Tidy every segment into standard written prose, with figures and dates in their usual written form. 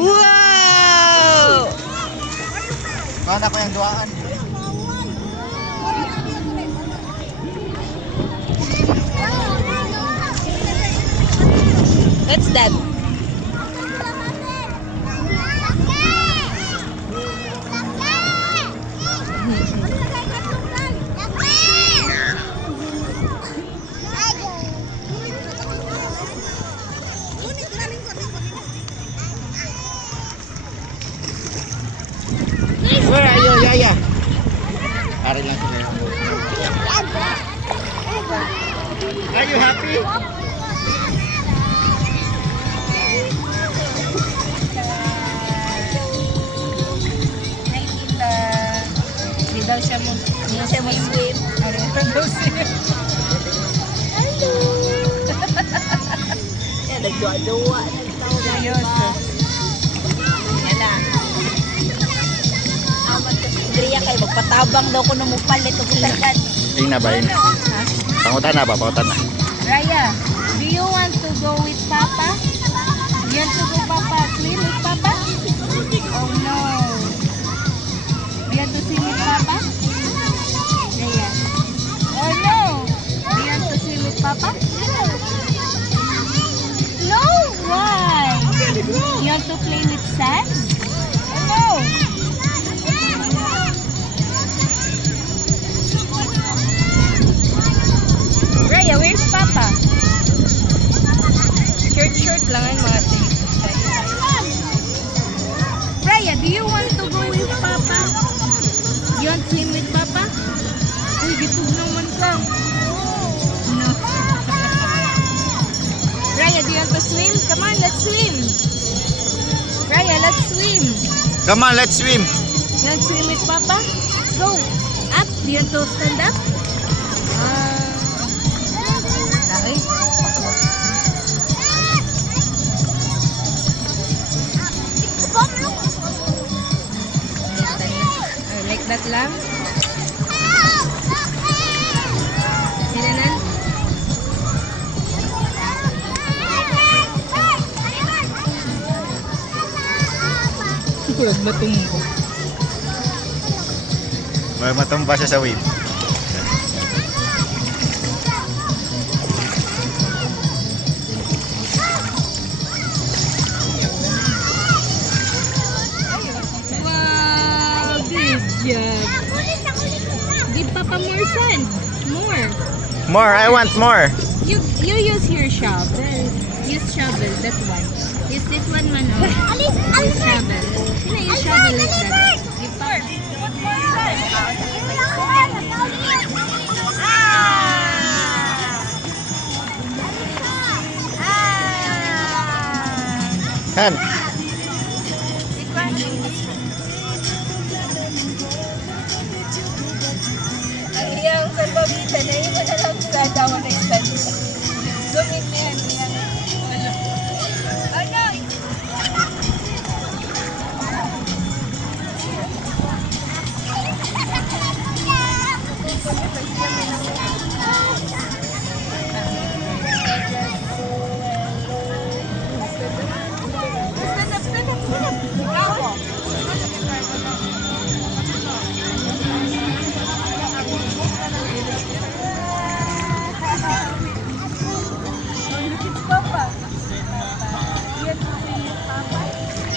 Wow! Mana ko yung duaan? What's that? Where are you, Yaya? Ari lang sila. Are you happy? Hi, tita. Hindi daw siya mag-swim. Ano daw siya? Hello! Yan, nagduwa-duwa. Seryoso. Yan na. Andrea kay magpatabang daw ko nung mupalit o bulagan. Tingnan ba yun? Ha? Pangutan na ba? Pangutan na. Raya, do you want to go with Papa? You want to go Papa swim with Papa? Oh no. You want to swim with Papa? Raya. Oh no. Do you want to swim with Papa? No. Why? You want to play with sand? Oh no. Raya, where's Papa? Short lang ang mga things. Raya, do you want to go with Papa? You want to swim with Papa? Uy, gitug naman ka. No. Raya, do you want to swim? Come on, let's swim. Raya, let's swim. Come on, let's swim. You want to swim with Papa? Go. Up. Do you want to stand up? Laki. Like that lang. Hinanan. Kurang matumbo. May matumba siya sa wave. Wow, good job. Give Papa more sand. More. More, I want more. You use your shovel. Use shovel, that one. Use this one, Mano. Use shovel. Use shovel like that. Give Papa. Han. Ang iyang salbabitan na iba na lang sa dawa na isan. Gumit na yan. Ano? Stand up, stand up, stand up. Bravo.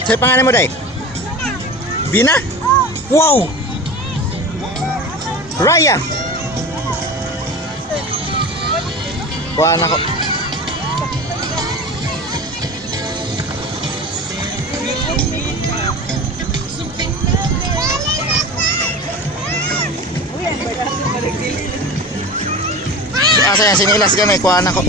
Sa'yo pangalan mo, Day? Bina? Wow! Raya! Kuhaan ako. Asa yan, sinilas ka na, kuhaan ako.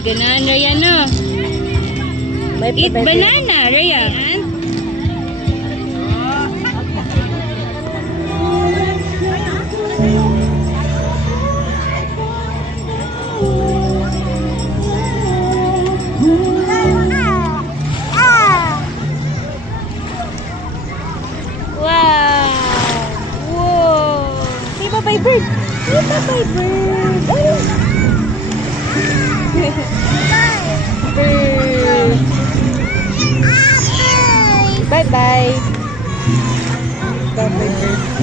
Ganahan na yan, no? Eat banana, Rhea. Wow! Whoa! Say bye-bye, bird! Say bye-bye, bird! Ayun! Bird! Bye-bye! Bye-bye, bird!